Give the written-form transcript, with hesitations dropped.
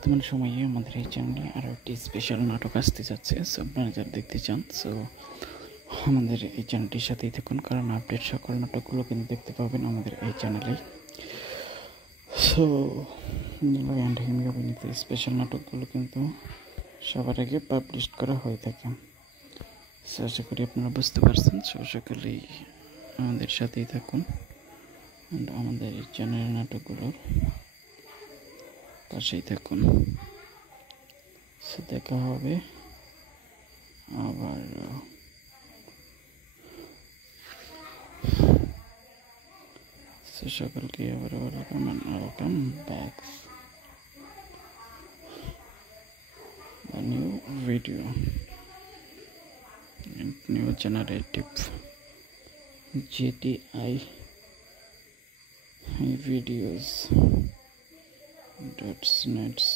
বর্তমান সময়ে আমাদের এই চ্যানেলে আরও একটি স্পেশাল নাটক আসতে যাচ্ছে। সো আপনারা যারা দেখতে চান সো আমাদের এই চ্যানেলটির সাথেই থাকুন, কারণ আপডেট সকল নাটকগুলো কিন্তু দেখতে পাবেন আমাদের এই চ্যানেলেই। সো নীলয় অ্যান্ড হিমি অভিনীত স্পেশাল নাটকগুলো কিন্তু সবার আগে পাবলিশ করা হয়ে থাকে। সো আশা করি আপনারা বুঝতে পারছেন। সো সকলেই আমাদের সাথেই থাকুন অ্যান্ড আমাদের এই চ্যানেলের নাটকগুলোর পাশেই থাকুন। সো দেখা হবে আবার। সো সকলকে আবার welcome back a new video and new generative GTI videos .nets